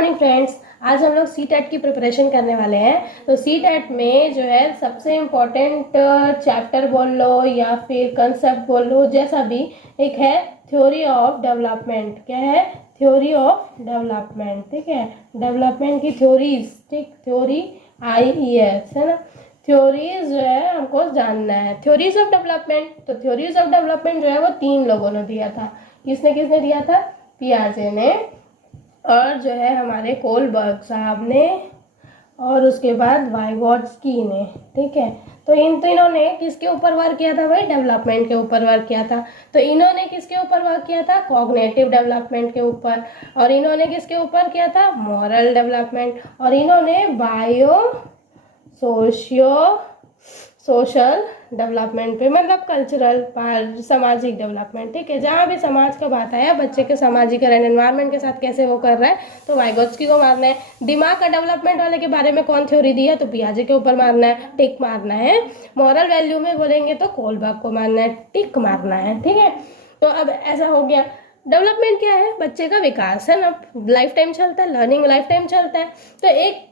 Morning friends, आज हम लोग सी टेट की प्रिपरेशन करने वाले हैं। तो सी टेट में जो है सबसे इम्पोर्टेंट चैप्टर बोल लो या फिर कंसेप्ट बोल लो, जैसा भी एक है थ्योरी ऑफ डेवलपमेंट। क्या है? Theory of development. ठीक है, डेवलपमेंट की थ्योरीज, ठीक, थ्योरी IES है ना। थ्योरीज जो है हमको जानना है, थ्योरीज ऑफ डेवलपमेंट। तो थ्योरीज ऑफ डेवलपमेंट जो है वो 3 लोगों ने दिया था। किसने किसने दिया था? पियाजे ने, और जो है हमारे कोलबर्ग साहब ने, और उसके बाद वाइगोट्स्की ने। ठीक है, तो इन तीनों ने किसके ऊपर वर्क किया था भाई? डेवलपमेंट के ऊपर वर्क किया था। तो इन्होंने किसके ऊपर वर्क किया था? कॉग्निटिव डेवलपमेंट के ऊपर। और इन्होंने किसके ऊपर किया था? Moral development. और इन्होंने बायो सोशल डेवलपमेंट पे, मतलब कल्चरल सामाजिक डेवलपमेंट। ठीक है, जहाँ भी समाज का बात आया, बच्चे के सामाजिकरण एनवायरनमेंट के साथ कैसे वो कर रहा है, तो वाइगोत्स्की को मारना है। दिमाग का डेवलपमेंट वाले के बारे में कौन थ्योरी दी है? तो पियाजे के ऊपर मारना है, टिक मारना है। मॉरल वैल्यू में बोलेंगे तो कोलबर्ग को मारना है, टिक मारना है। ठीक है, तो अब ऐसा हो गया। डेवलपमेंट क्या है? बच्चे का विकास है ना, लाइफ टाइम चलता है, लर्निंग लाइफ टाइम चलता है। तो एक,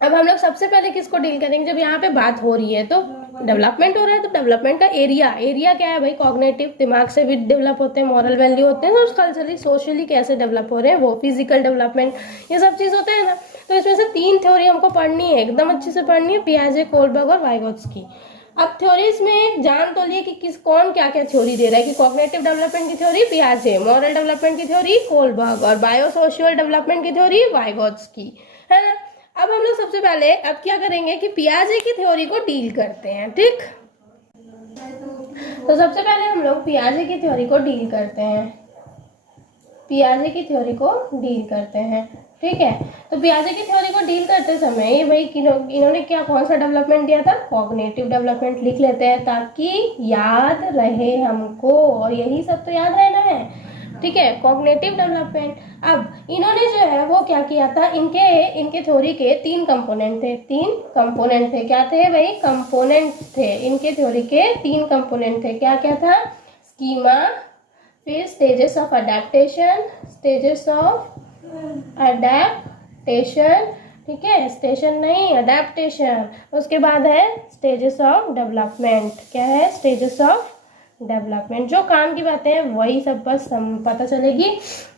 अब हम लोग सबसे पहले किसको डील करेंगे? जब यहाँ पे बात हो रही है तो डेवलपमेंट हो रहा है, तो डेवलपमेंट का एरिया क्या है भाई? कॉग्निटिव, दिमाग से भी डेवलप होते हैं, मॉरल वैल्यू होते हैं, और कल्चरली सोशली कैसे डेवलप हो रहे हैं वो, फिजिकल डेवलपमेंट, ये सब चीज होता है ना। तो इसमें से 3 थ्योरी हमको पढ़नी है, एकदम अच्छे से पढ़नी है, पियाजे, कोलबर्ग और वाइगोत्स्की। अब थ्योरीज में जान तो लिए कि किस कौन क्या क्या थ्योरी दे रहा है, कि कॉग्निटिव डेवलपमेंट की थ्योरी पियाजे, मॉरल डेवलपमेंट की थ्योरी कोलबर्ग, और बायो सोशल डेवलपमेंट की थ्योरी वाइगोत्स्की, है ना। अब हम लोग सबसे पहले अब क्या करेंगे कि पियाजे की थ्योरी को डील करते हैं। ठीक, तो सबसे पहले हम लोग पियाजे की थ्योरी को डील करते हैं, पियाजे की थ्योरी को डील करते हैं। ठीक है, तो पियाजे की थ्योरी को डील करते समय भाई इन्होंने क्या, कौन सा डेवलपमेंट दिया था? कॉग्निटिव डेवलपमेंट लिख लेते हैं ताकि याद रहे हमको, और यही सब तो याद रहना है। ठीक है, कॉग्निटिव डेवलपमेंट। अब इन्होंने जो है वो क्या किया था, इनके थ्योरी के 3 कंपोनेंट थे। 3 कंपोनेंट थे, क्या थे भाई? कंपोनेंट थे। इनके थ्योरी के 3 कंपोनेंट थे। क्या क्या था? स्कीमा, फिर स्टेजेस ऑफ अडेप्टेशन, ठीक है, स्टेशन नहीं, अडेप्टेशन। उसके बाद है स्टेजेस ऑफ डेवलपमेंट। क्या है? Stages of development. जो काम की बातें हैं वही सब बस पता चलेगी।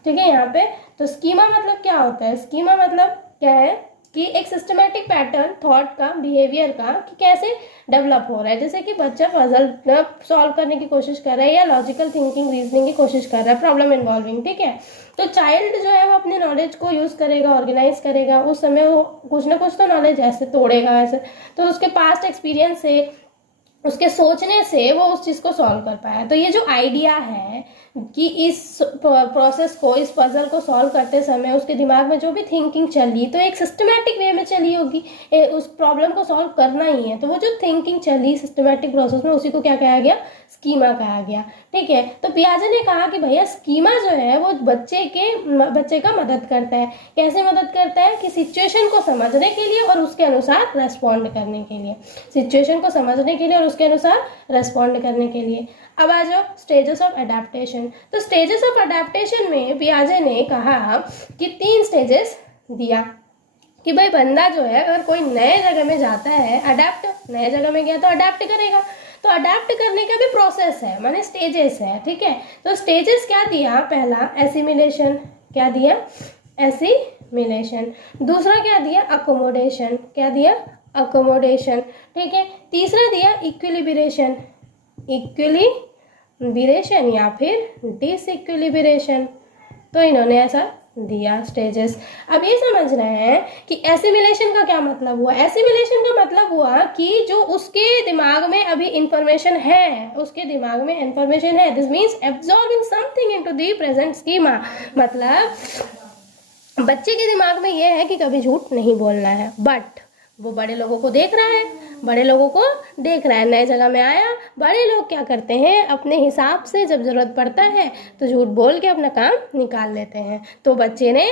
ठीक है, यहाँ पे तो स्कीमा मतलब क्या होता है? स्कीमा मतलब क्या है कि एक सिस्टमेटिक पैटर्न थॉट का, बिहेवियर का, कि कैसे डेवलप हो रहा है। जैसे कि बच्चा पजल सॉल्व करने की कोशिश कर रहा है, या लॉजिकल थिंकिंग, रीजनिंग की कोशिश कर रहा है, प्रॉब्लम इन्वॉल्विंग। ठीक है, तो चाइल्ड जो है वो अपनी नॉलेज को यूज करेगा, ऑर्गेनाइज करेगा, उस समय वो कुछ ना कुछ तो नॉलेज ऐसे तोड़ेगा ऐसे, तो उसके पास्ट एक्सपीरियंस से, उसके सोचने से वो उस चीज को सॉल्व कर पाया। तो ये जो आइडिया है कि इस प्रोसेस को, इस पजल को सॉल्व करते समय उसके दिमाग में जो भी थिंकिंग चली, तो एक सिस्टमैटिक वे में चली होगी, उस प्रॉब्लम को सॉल्व करना ही है। तो वो जो थिंकिंग चली सिस्टमैटिक प्रोसेस में, उसी को क्या कहा गया? स्कीमा कहा गया। ठीक है, तो पियाजे ने कहा कि भैया स्कीमा जो है वो बच्चे का मदद करता है। कैसे मदद करता है? कि सिचुएशन को समझने के लिए और उसके अनुसार रेस्पॉन्ड करने के लिए, सिचुएशन को समझने के लिए और उसके अनुसार रेस्पॉन्ड करने के लिए। अब आ जाओ स्टेजेस ऑफ अडेप्टेशन। तो स्टेजेस ऑफ अडेप्टेशन में पियाजे ने कहा कि 3 स्टेजेस दिया, कि भाई बंदा जो है अगर कोई नए जगह में जाता है, अडेप्ट, नए जगह में गया तो अडेप्ट करेगा, तो अडेप्ट करने का भी प्रोसेस है, माने स्टेजेस है। ठीक है, तो स्टेजेस क्या दिया? पहला एसिमिलेशन। क्या दिया? एसिमिलेशन। दूसरा क्या दिया? अकोमोडेशन। क्या दिया? अकोमोडेशन। ठीक है, तीसरा दिया इक्विलिब्रेशन, इक्विलिब्रेशन या फिर डिसइक्विलिब्रेशन। तो इन्होंने ऐसा दिया स्टेजेस। अब ये समझना है कि एसिमिलेशन का क्या मतलब हुआ। एसिमिलेशन का मतलब हुआ कि जो उसके दिमाग में अभी इंफॉर्मेशन है, उसके दिमाग में इंफॉर्मेशन है, this means absorbing something into the present schema. मतलब बच्चे के दिमाग में ये है कि कभी झूठ नहीं बोलना है, बट वो बड़े लोगों को देख रहा है, बड़े लोगों को देख रहा है, नए जगह में आया। बड़े लोग क्या करते हैं, अपने हिसाब से जब ज़रूरत पड़ता है तो झूठ बोल के अपना काम निकाल लेते हैं। तो बच्चे ने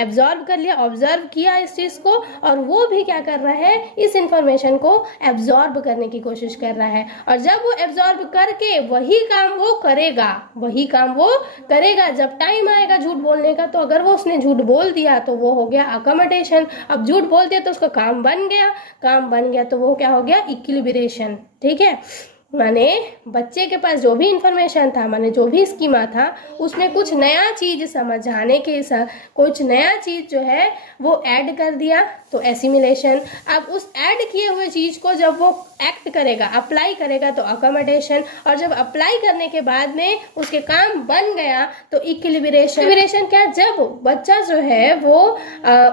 एब्जॉर्ब कर लिया, ऑब्जर्व किया इस चीज़ को, और वो भी क्या कर रहा है, इस इंफॉर्मेशन को एब्जॉर्ब करने की कोशिश कर रहा है। और जब वो एब्जॉर्ब करके वही काम वो करेगा जब टाइम आएगा झूठ बोलने का। तो अगर वो उसने झूठ बोल दिया तो वो हो गया अकोमोडेशन। अब झूठ बोल दिया तो उसका काम बन गया तो वो क्या हो गया, इक्विलिब्रेशन। ठीक है, माने बच्चे के पास जो भी इंफॉर्मेशन था, माने जो भी स्कीमा था, उसने कुछ नया चीज समझाने के साथ कुछ नया चीज जो है वो ऐड कर दिया, तो एसिमिलेशन। अब उस ऐड किए हुए चीज को जब वो एक्ट करेगा, अप्लाई करेगा, तो अकोमोडेशन। और जब अप्लाई करने के बाद में उसके काम बन गया तो इक्विलिब्रेशन। इक्विलिब्रेशन क्या, जब बच्चा जो है वो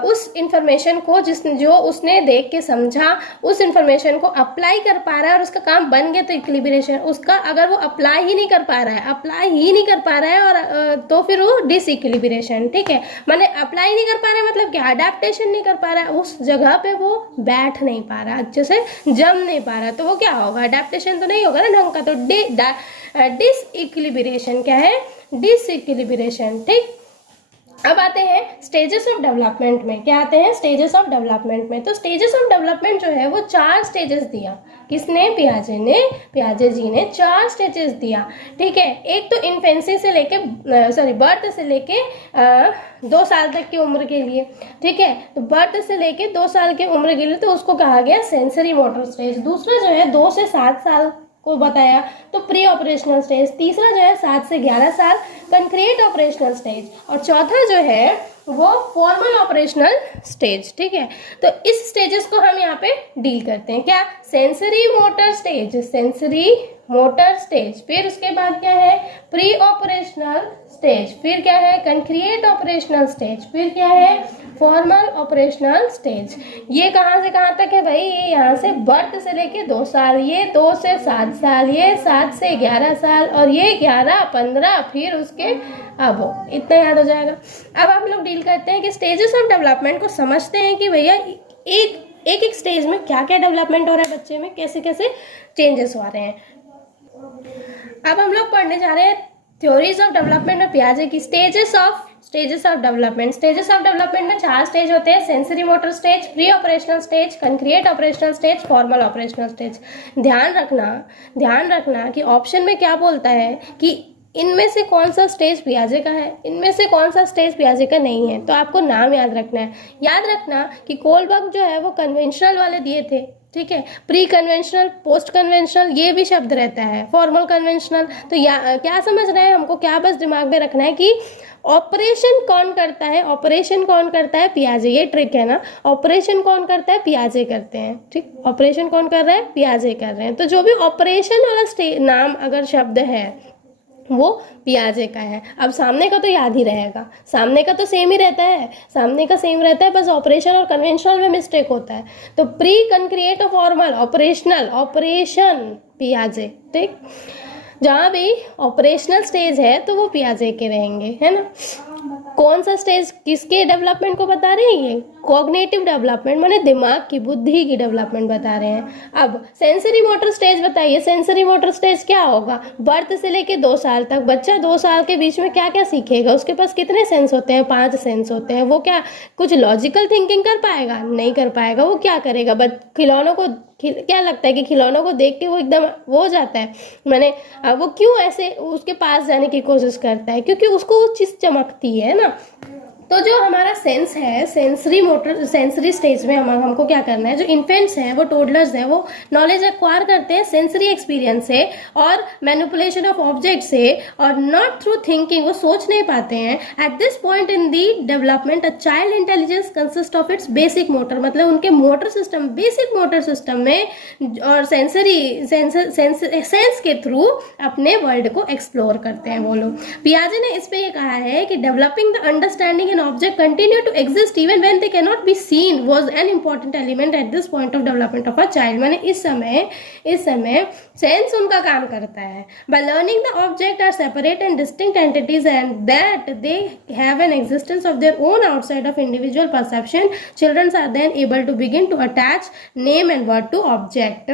उस इंफॉर्मेशन को जो उसने देख के समझा, उस इंफॉर्मेशन को अप्लाई कर पा रहा है और उसका काम बन गया, तो इक्विलिब्रेशन। उसका अगर वो अप्लाई ही नहीं कर पा रहा है और तो फिर वो डिसइक्विलिब्रेशन। ठीक है, माने अप्लाई नहीं कर पा रहा है मतलब क्या, अडेप्टेशन नहीं कर पा रहा है, उस जगह पे वो बैठ नहीं पा रहा, अच्छे से जम नहीं पा रहा, तो वो क्या होगा, अडेप्टेशन तो नहीं होगा ना ढंग का, तो डिसइक्विलिब्रेशन क्या है, डिसइक्विलिब्रेशन। ठीक, अब आते हैं स्टेजेस ऑफ डेवलपमेंट में। क्या आते हैं स्टेजेस ऑफ डेवलपमेंट में? तो स्टेजेस ऑफ डेवलपमेंट जो है वो 4 स्टेजेस दिया। किसने? पियाजे जी ने 4 स्टेजेस दिया। ठीक है, एक तो इन्फेंसी से लेके बर्थ से लेके 2 साल तक की उम्र के लिए। ठीक है, तो बर्थ से लेके 2 साल की उम्र के लिए तो उसको कहा गया सेंसरी मोटर स्टेज। दूसरा जो है 2 से 7 साल को बताया तो प्री ऑपरेशनल स्टेज। तीसरा जो है 7 से 11 साल कंक्रीट ऑपरेशनल स्टेज। और चौथा जो है वो फॉर्मल ऑपरेशनल स्टेज। ठीक है, तो इस स्टेजेस को हम यहाँ पे डील करते हैं। क्या? सेंसरी मोटर स्टेज, फिर उसके बाद क्या है, प्री ऑपरेशनल स्टेज, फिर क्या है, कंक्रीट ऑपरेशनल स्टेज, फिर क्या है, फॉर्मल ऑपरेशनल स्टेज। ये कहाँ से कहाँ तक है भाई? ये यहाँ से बर्थ से लेके 2 साल, ये 2 से 7 साल, ये 7 से 11 साल, और ये 11, 15, फिर उसके अब इतना याद हो जाएगा। अब हम लोग डील करते हैं कि स्टेजेस ऑफ डेवलपमेंट को समझते हैं कि भैया एक स्टेज में क्या क्या डेवलपमेंट हो रहा है बच्चे में, कैसे कैसे चेंजेस हो रहे हैं। अब हम लोग पढ़ने जा रहे हैं थ्योरीज ऑफ डेवलपमेंट में पियाजे की stages of development. Stages of development में 4 स्टेज होते हैं, sensory motor stage, pre operational stage, concrete operational stage, formal operational stage. ध्यान रखना कि ऑप्शन में क्या बोलता है कि इनमें से कौन सा स्टेज पियाजे का है, इनमें से कौन सा स्टेज पियाजे का नहीं है। तो आपको नाम याद रखना है। याद रखना कि कोलबर्ग जो है वो कन्वेंशनल वाले दिए थे। ठीक है, प्री कन्वेंशनल, पोस्ट कन्वेंशनल, ये भी शब्द रहता है, फॉर्मल कन्वेंशनल। तो क्या समझ रहे हैं हमको? क्या बस दिमाग में रखना है कि ऑपरेशन कौन करता है, पियाजे। ये ट्रिक है ना, ऑपरेशन कौन करता है, पियाजे करते हैं। ठीक, ऑपरेशन कौन कर रहा है, पियाजे कर रहे हैं। तो जो भी ऑपरेशन वाला नाम अगर शब्द है वो पियाजे का है। अब सामने का तो याद ही रहेगा, सामने का तो सेम ही रहता है, बस ऑपरेशन और कन्वेंशनल में मिस्टेक होता है। तो प्री, कंक्रीट और फॉर्मल, ऑपरेशन पियाजे। ठीक, जहाँ भी ऑपरेशनल स्टेज है तो वो पियाजे के रहेंगे, है ना। कौन सा स्टेज किसके डेवलपमेंट को बता रहे हैं? ये कॉग्निटिव डेवलपमेंट, माने दिमाग की, बुद्धि की डेवलपमेंट बता रहे हैं। अब सेंसरी मोटर स्टेज बताइए, सेंसरी मोटर स्टेज क्या होगा? बर्थ से लेके 2 साल तक बच्चा 2 साल के बीच में क्या क्या सीखेगा? उसके पास कितने सेंस होते हैं? 5 सेंस होते हैं। वो क्या कुछ लॉजिकल थिंकिंग कर पाएगा? नहीं कर पाएगा। वो क्या करेगा? खिलौनों को, क्या लगता है कि खिलौनों को देख के वो एकदम वो हो जाता है, मैंने वो क्यों ऐसे उसके पास जाने की कोशिश करता है? क्योंकि उसको वो चीज़ चमकती है ना। तो जो हमारा सेंस है, सेंसरी स्टेज में हमको क्या करना है? जो इन्फेंट्स हैं, वो टोडलर्स हैं, वो नॉलेज एक्वायर करते हैं सेंसरी एक्सपीरियंस से और मैनिपुलेशन ऑफ ऑब्जेक्ट से, और नॉट थ्रू थिंकिंग, वो सोच नहीं पाते हैं। Eight this point in the development a child intelligence consist of its basic motor, मतलब उनके motor system, basic motor system में और सेंस के थ्रू अपने वर्ल्ड को एक्सप्लोर करते हैं वो लोग। पियाजे ने इस पे ये कहा है कि developing the understanding an object continue to exist even when they cannot be seen was an important element at this point of development of a child. माने इस समय सेंस उनका काम करता है. By learning the object are separate and distinct entities and that they have an existence of their own outside of individual perception, children are then able to begin to attach name and word to object.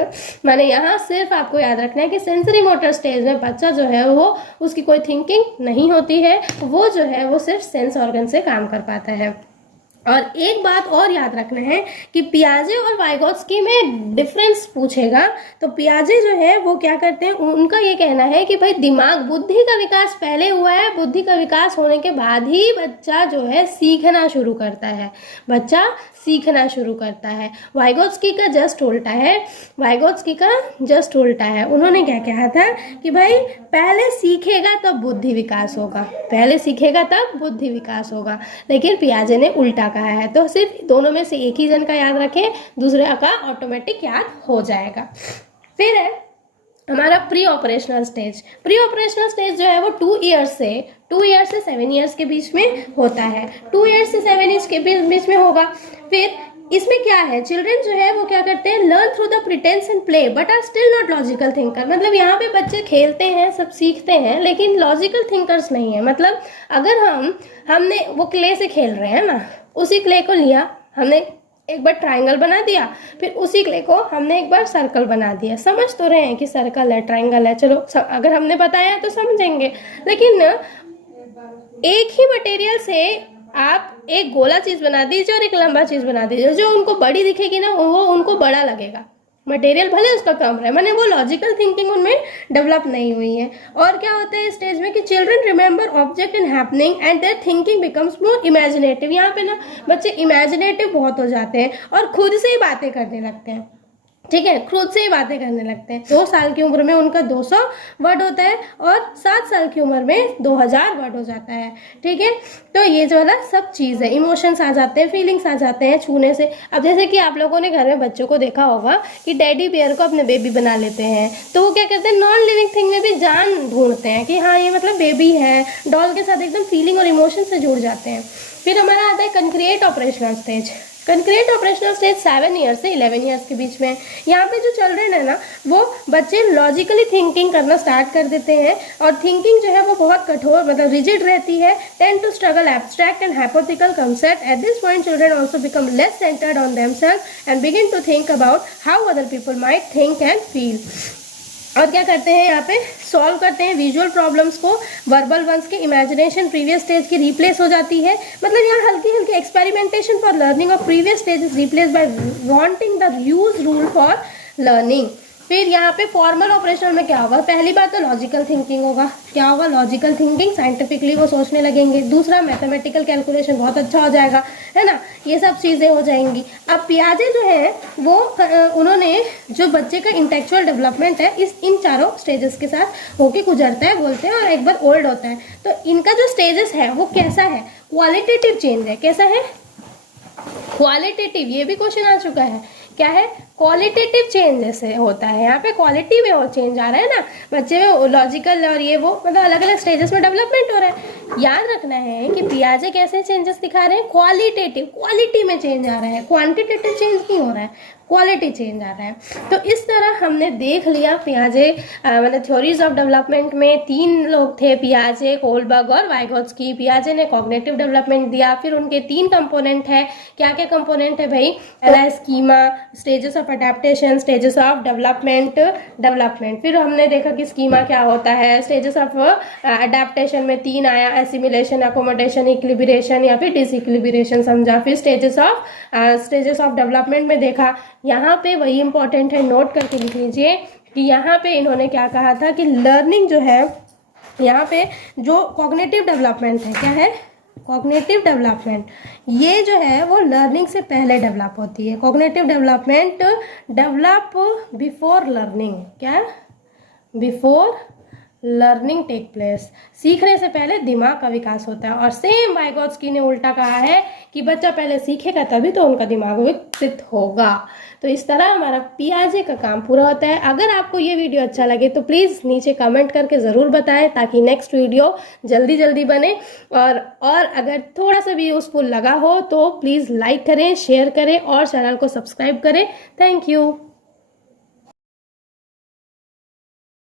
माने यहाँ सिर्फ आपको याद रखना है कि sensory motor stage में बच्चा जो है वो उसकी कोई थिंकिंग नहीं होती है, वो जो है वो सिर्फ सेंस ऑर्गन से काम कर पाता है. और एक बात और याद रखना है कि पियाजे और वाइगोत्स्की में डिफरेंस पूछेगा तो पियाजे जो है वो क्या करते हैं, उनका ये कहना है कि भाई दिमाग बुद्धि का विकास पहले हुआ है, बुद्धि का विकास होने के बाद ही बच्चा जो है सीखना शुरू करता है, बच्चा सीखना शुरू करता है. वाइगोत्स्की का जस्ट उल्टा है, वाइगोत्स्की का जस्ट उल्टा है. उन्होंने क्या कहा था कि भाई पहले सीखेगा तब बुद्धि विकास होगा, पहले सीखेगा तब बुद्धि विकास होगा, लेकिन पियाजे ने उल्टा कहा है. तो सिर्फ दोनों में से एक ही जन का याद रखें, दूसरे का ऑटोमेटिक याद हो जाएगा. फिर है हमारा pre operational stage. Pre operational stage जो है वो 2 ईयर्स से 7 ईयर्स के बीच में होता है. 2 ईयर्स से 7 ईयर्स के बीच में होगा. फिर इसमें क्या है, चिल्ड्रन जो है वो क्या करते हैं, learn through the pretence and play but are still not logical thinker. मतलब यहाँ पे बच्चे खेलते हैं, सब सीखते हैं, लेकिन लॉजिकल थिंकर्स नहीं है. मतलब अगर हमने वो क्ले से खेल रहे हैं ना, उसी क्ले को लिया हमने, एक बार ट्राइंगल बना दिया, फिर उसी क्ले को हमने एक बार सर्कल बना दिया. समझ तो रहे हैं कि सर्कल है, ट्राइंगल है, चलो अगर हमने बताया तो समझेंगे. लेकिन एक ही मटेरियल से आप एक गोला चीज बना दीजिए और एक लंबा चीज बना दीजिए, जो उनको बड़ी दिखेगी ना वो उनको बड़ा लगेगा. मटेरियल भले उसका कम रहे, माने वो लॉजिकल थिंकिंग उनमें डेवलप नहीं हुई है. और क्या होता है इस स्टेज में कि children remember object and happening and there thinking becomes more imaginative. यहाँ पे ना बच्चे इमेजिनेटिव बहुत हो जाते हैं और खुद से ही बातें करने लगते हैं. ठीक है, खुद से ही बातें करने लगते हैं. 2 साल की उम्र में उनका 200 वर्ड होता है और 7 साल की उम्र में 2000 वर्ड हो जाता है. ठीक है, तो ये जो वाला सब चीज़ है, इमोशंस आ जाते हैं, फीलिंग्स आ जाते हैं छूने से. अब जैसे कि आप लोगों ने घर में बच्चों को देखा होगा कि टेडी बियर को अपने बेबी बना लेते हैं, तो वो क्या करते हैं, नॉन लिविंग थिंग में भी जान ढूंढते हैं कि हाँ ये मतलब बेबी है, डॉल के साथ एकदम फीलिंग और इमोशन से जुड़ जाते हैं. फिर हमारा आता है concrete operational stage. Concrete operational stage 7 years से 11 ईयर्स के बीच में. यहाँ पे जो चिल्ड्रन है ना वो बच्चे लॉजिकली थिंकिंग करना स्टार्ट कर देते हैं और थिंकिंग जो है वो बहुत कठोर मतलब रिजिड रहती है. Tend to struggle abstract and hypothetical concept. At this point children also become less centred on themself and begin to think about how other people might think and feel. और क्या करते हैं यहाँ पे, सॉल्व करते हैं विजुअल प्रॉब्लम्स को, verbal ones के इमेजिनेशन प्रीवियस स्टेज की रिप्लेस हो जाती है. मतलब यहाँ हल्की हल्की experimentation for learning of previous stage is replace by wanting the use rule for learning. फिर यहाँ पे फॉर्मल ऑपरेशन में क्या होगा, पहली बात तो लॉजिकल थिंकिंग होगा. क्या होगा, लॉजिकल थिंकिंग, साइंटिफिकली वो सोचने लगेंगे. दूसरा मैथमेटिकल कैलकुलेशन बहुत अच्छा हो जाएगा, है ना, ये सब चीज़ें हो जाएंगी. अब पियाजे जो है वो उन्होंने जो बच्चे का इंटेलेक्चुअल डेवलपमेंट है इन चारों स्टेजेस के साथ होके गुजरता है बोलते हैं और एक बार ओल्ड होता है. तो इनका जो स्टेजेस है वो कैसा है, क्वालिटेटिव चेंज है. कैसा है, क्वालिटेटिव. ये भी क्वेश्चन आ चुका है, क्या है, क्वालिटेटिव चेंज जैसे होता है. यहाँ पे क्वालिटी में और चेंज आ रहा है ना, बच्चे में लॉजिकल और ये वो मतलब अलग अलग स्टेजेस में डेवलपमेंट हो रहा है. याद रखना है कि पियाजे कैसे चेंजेस दिखा रहे हैं, क्वालिटेटिव, क्वालिटी में चेंज आ रहा है, क्वांटिटेटिव चेंज नहीं हो रहा है, क्वालिटी चेंज आ रहा है. तो इस तरह हमने देख लिया पियाजे मतलब थ्योरीज ऑफ डेवलपमेंट में 3 लोग थे, पियाजे, कोलबर्ग और वाइगोत्स्की. पियाजे ने कॉग्निटिव डेवलपमेंट दिया. फिर उनके 3 कंपोनेंट है. क्या क्या कंपोनेंट है भाई, पहला schema, stages of adaptation, stages of development. फिर हमने देखा कि स्कीमा क्या होता है. स्टेजेस ऑफ अडेप्टेशन में 3 आया, एसिमिलेशन, अकोमोडेशन, इक्विलिब्रेशन या फिर डिसइक्विलिब्रेशन समझा. फिर स्टेजेस ऑफ डेवलपमेंट में देखा, यहाँ पे वही इंपॉर्टेंट है, नोट करके लिख लीजिए कि यहाँ पे इन्होंने क्या कहा था कि लर्निंग जो है, यहाँ पे जो कॉग्निटिव डेवलपमेंट है, क्या है, कॉग्निटिव डेवलपमेंट, ये जो है वो लर्निंग से पहले डेवलप होती है. Cognitive development develop before learning. क्या, बिफोर लर्निंग टेक प्लेस, सीखने से पहले दिमाग का विकास होता है। और सेम वाइगोत्स्की ने उल्टा कहा है कि बच्चा पहले सीखेगा तभी तो उनका दिमाग विकसित होगा। तो इस तरह हमारा पियाजे का काम पूरा होता है। अगर आपको ये वीडियो अच्छा लगे तो प्लीज़ नीचे कमेंट करके ज़रूर बताएं ताकि नेक्स्ट वीडियो जल्दी जल्दी बने। और अगर थोड़ा सा भी यूज़फुल लगा हो तो प्लीज़ लाइक करें, शेयर करें और चैनल को सब्सक्राइब करें। Thank you.